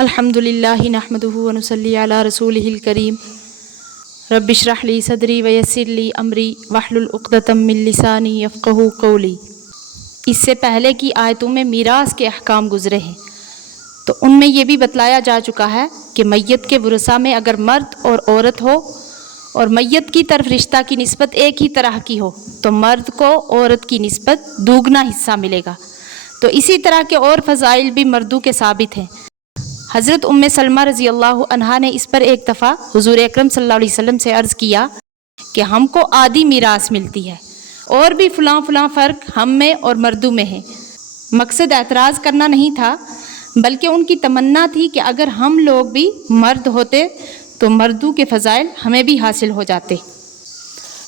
الحمدللہ نحمدہ ونصلی علی رسولہ الکریم رب اشرح لی صدری ویسر لی امری واحلل عقدۃ من لسانی یفقہوا قولی۔ اس سے پہلے کی آیتوں میں میراث کے احکام گزرے ہیں، تو ان میں یہ بھی بتلایا جا چکا ہے کہ میت کے ورثاء میں اگر مرد اور عورت ہو اور میت کی طرف رشتہ کی نسبت ایک ہی طرح کی ہو تو مرد کو عورت کی نسبت دوگنا حصہ ملے گا۔ تو اسی طرح کے اور فضائل بھی مردوں کے ثابت ہیں۔ حضرت ام سلمہ رضی اللہ عنہا نے اس پر ایک دفعہ حضور اکرم صلی اللہ علیہ وسلم سے عرض کیا کہ ہم کو آدھی میراث ملتی ہے، اور بھی فلاں فرق ہم میں اور مردوں میں ہے۔ مقصد اعتراض کرنا نہیں تھا، بلکہ ان کی تمنا تھی کہ اگر ہم لوگ بھی مرد ہوتے تو مردوں کے فضائل ہمیں بھی حاصل ہو جاتے۔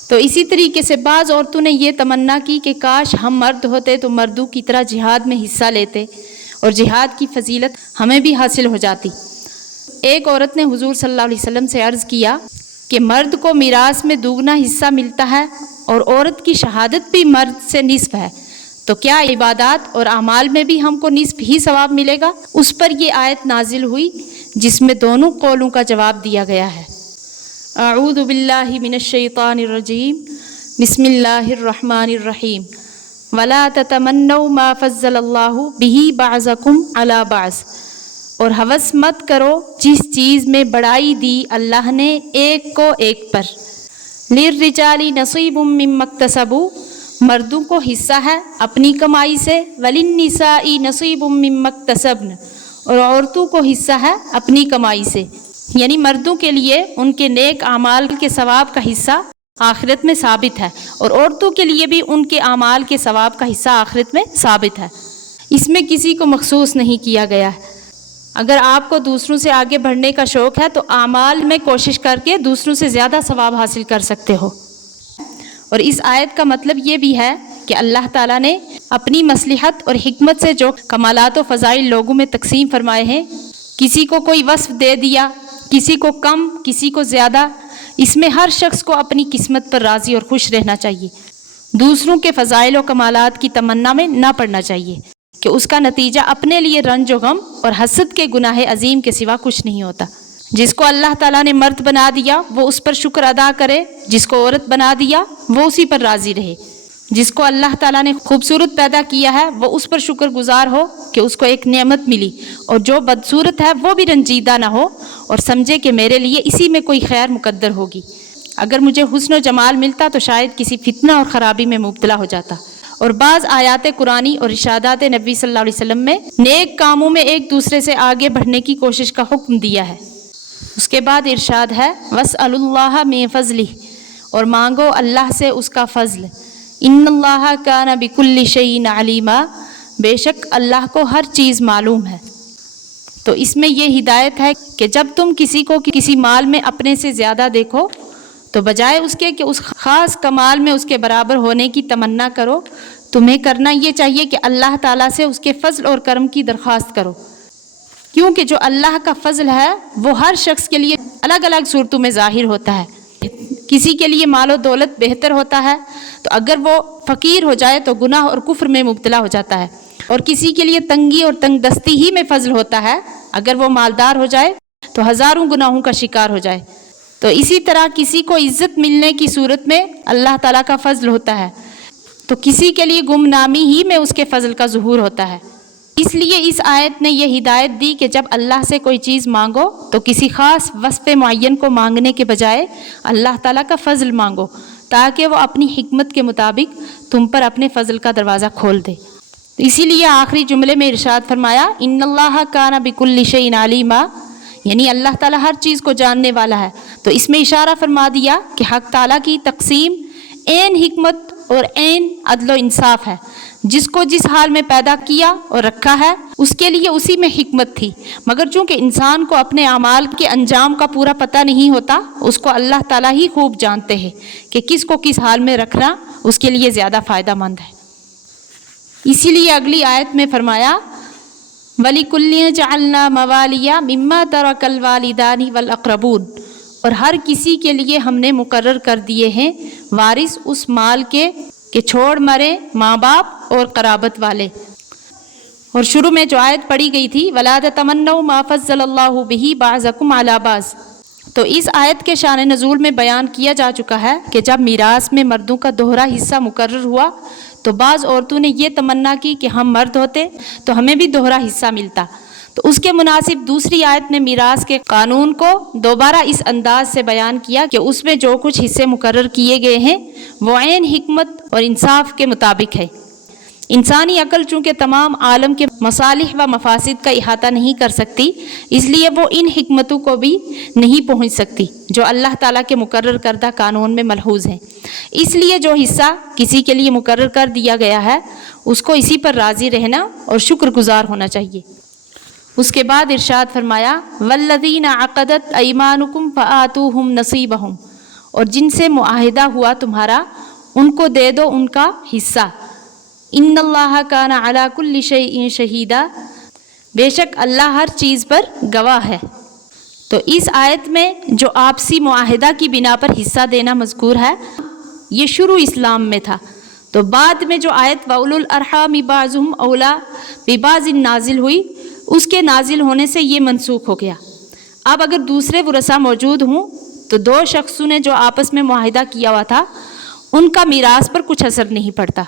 تو اسی طریقے سے بعض عورتوں نے یہ تمنا کی کہ کاش ہم مرد ہوتے تو مردوں کی طرح جہاد میں حصہ لیتے اور جہاد کی فضیلت ہمیں بھی حاصل ہو جاتی۔ ایک عورت نے حضور صلی اللہ علیہ وسلم سے عرض کیا کہ مرد کو میراث میں دوگنا حصہ ملتا ہے اور عورت کی شہادت بھی مرد سے نصف ہے، تو کیا عبادات اور اعمال میں بھی ہم کو نصف ہی ثواب ملے گا؟ اس پر یہ آیت نازل ہوئی جس میں دونوں قولوں کا جواب دیا گیا ہے۔ اعوذ باللہ من الشیطان الرجیم، بسم اللہ الرحمن الرحیم، وَلَا تَتَمَنَّوْا مَا فَضَّلَ اللَّهُ بِهِ بَعْضَكُمْ عَلَى بَعْضٍ، اور ہوس مت کرو جس چیز میں بڑائی دی اللہ نے ایک کو ایک پر۔ لِلرِّجَالِ نَصِيبٌ مِّمَّا اكْتَسَبُوا، مردوں کو حصہ ہے اپنی کمائی سے، وَلِلنِّسَاءِ نَصِيبٌ مِّمَّا اكْتَسَبْنَ، اور عورتوں کو حصہ ہے اپنی کمائی سے، یعنی مردوں کے لیے ان کے نیک اعمال کے ثواب کا حصہ آخرت میں ثابت ہے، اور عورتوں کے لیے بھی ان کے اعمال کے ثواب کا حصہ آخرت میں ثابت ہے۔ اس میں کسی کو مخصوص نہیں کیا گیا ہے۔ اگر آپ کو دوسروں سے آگے بڑھنے کا شوق ہے تو اعمال میں کوشش کر کے دوسروں سے زیادہ ثواب حاصل کر سکتے ہو۔ اور اس آیت کا مطلب یہ بھی ہے کہ اللہ تعالیٰ نے اپنی مصلحت اور حکمت سے جو کمالات و فضائل لوگوں میں تقسیم فرمائے ہیں، کسی کو کوئی وصف دے دیا، کسی کو کم، کسی کو زیادہ، اس میں ہر شخص کو اپنی قسمت پر راضی اور خوش رہنا چاہیے۔ دوسروں کے فضائل و کمالات کی تمنا میں نہ پڑنا چاہیے کہ اس کا نتیجہ اپنے لیے رنج و غم اور حسد کے گناہ عظیم کے سوا کچھ نہیں ہوتا۔ جس کو اللہ تعالیٰ نے مرد بنا دیا وہ اس پر شکر ادا کرے، جس کو عورت بنا دیا وہ اسی پر راضی رہے۔ جس کو اللہ تعالیٰ نے خوبصورت پیدا کیا ہے وہ اس پر شکر گزار ہو کہ اس کو ایک نعمت ملی، اور جو بدصورت ہے وہ بھی رنجیدہ نہ ہو اور سمجھے کہ میرے لیے اسی میں کوئی خیر مقدر ہوگی۔ اگر مجھے حسن و جمال ملتا تو شاید کسی فتنہ اور خرابی میں مبتلا ہو جاتا۔ اور بعض آیات قرآنی اور ارشادات نبی صلی اللہ علیہ وسلم میں نیک کاموں میں ایک دوسرے سے آگے بڑھنے کی کوشش کا حکم دیا ہے۔ اس کے بعد ارشاد ہے وَاسْأَلُوا اللَّهَ مِن فَضْلِهِ، اور مانگو اللہ سے اس کا فضل۔ ان اللہ کان بکل شیء علیما، بے شک اللہ کو ہر چیز معلوم ہے۔ تو اس میں یہ ہدایت ہے کہ جب تم کسی کو کسی مال میں اپنے سے زیادہ دیکھو تو بجائے اس کے کہ اس خاص کمال میں اس کے برابر ہونے کی تمنا کرو، تمہیں کرنا یہ چاہیے کہ اللہ تعالیٰ سے اس کے فضل اور کرم کی درخواست کرو، کیونکہ جو اللہ کا فضل ہے وہ ہر شخص کے لیے الگ الگ صورتوں میں ظاہر ہوتا ہے۔ کسی کے لیے مال و دولت بہتر ہوتا ہے تو اگر وہ فقیر ہو جائے تو گناہ اور کفر میں مبتلا ہو جاتا ہے، اور کسی کے لیے تنگی اور تنگ دستی ہی میں فضل ہوتا ہے، اگر وہ مالدار ہو جائے تو ہزاروں گناہوں کا شکار ہو جائے۔ تو اسی طرح کسی کو عزت ملنے کی صورت میں اللہ تعالیٰ کا فضل ہوتا ہے، تو کسی کے لیے گمنامی ہی میں اس کے فضل کا ظہور ہوتا ہے۔ اس لیے اس آیت نے یہ ہدایت دی کہ جب اللہ سے کوئی چیز مانگو تو کسی خاص وصف معین کو مانگنے کے بجائے اللہ تعالیٰ کا فضل مانگو، تاکہ وہ اپنی حکمت کے مطابق تم پر اپنے فضل کا دروازہ کھول دے۔ اسی لیے آخری جملے میں ارشاد فرمایا ان اللہ کان بکل شیء علیما، یعنی اللہ تعالیٰ ہر چیز کو جاننے والا ہے۔ تو اس میں اشارہ فرما دیا کہ حق تعالیٰ کی تقسیم عین حکمت اور عین عدل و انصاف ہے۔ جس کو جس حال میں پیدا کیا اور رکھا ہے اس کے لیے اسی میں حکمت تھی، مگر چونکہ انسان کو اپنے اعمال کے انجام کا پورا پتہ نہیں ہوتا، اس کو اللہ تعالیٰ ہی خوب جانتے ہیں کہ کس کو کس حال میں رکھنا اس کے لیے زیادہ فائدہ مند ہے۔ اسی لیے اگلی آیت میں فرمایا وَلِكُلٍّ جَعَلْنَا مَوَالِيَ مِمَّا تَرَكَ الْوَالِدَانِ وَالْأَقْرَبُونَ، اور ہر کسی کے لیے ہم نے مقرر کر دیے ہیں وارث اس مال کے کہ چھوڑ مرے ماں باپ اور قرابت والے۔ اور شروع میں جو آیت پڑھی گئی تھی وَلَا تَتَمَنَّوْا مَا فَضَّلَ اللَّهُ بِهِ بَعْضَكُمْ عَلَى بَعْضٍ، تو اس آیت کے شان نزول میں بیان کیا جا چکا ہے کہ جب میراث میں مردوں کا دوہرا حصہ مقرر ہوا تو بعض عورتوں نے یہ تمنا کی کہ ہم مرد ہوتے تو ہمیں بھی دوہرا حصہ ملتا، تو اس کے مناسب دوسری آیت نے میراث کے قانون کو دوبارہ اس انداز سے بیان کیا کہ اس میں جو کچھ حصے مقرر کیے گئے ہیں وہ عین حکمت اور انصاف کے مطابق ہے۔ انسانی عقل چونکہ تمام عالم کے مصالح و مفاسد کا احاطہ نہیں کر سکتی، اس لیے وہ ان حکمتوں کو بھی نہیں پہنچ سکتی جو اللہ تعالیٰ کے مقرر کردہ قانون میں ملحوظ ہیں۔ اس لیے جو حصہ کسی کے لیے مقرر کر دیا گیا ہے اس کو اسی پر راضی رہنا اور شکر گزار ہونا چاہیے۔ اس کے بعد ارشاد فرمایا والذین عقدت ایمانکم فآتوہم نصیبہم، اور جن سے معاہدہ ہوا تمہارا ان کو دے دو ان کا حصہ۔ ان اللہ کان علی کل شیء شہیدا، بے شک اللہ ہر چیز پر گواہ ہے۔ تو اس آیت میں جو آپسی معاہدہ کی بنا پر حصہ دینا مذکور ہے یہ شروع اسلام میں تھا، تو بعد میں جو آیت وَأُولُو الْأَرْحَامِ بَعْضُهُمْ أَوْلَىٰ بِبَعْضٍ نازل ہوئی اس کے نازل ہونے سے یہ منسوخ ہو گیا۔ اب اگر دوسرے ورثاء موجود ہوں تو دو شخصوں نے جو آپس میں معاہدہ کیا ہوا تھا ان کا میراث پر کچھ اثر نہیں پڑتا۔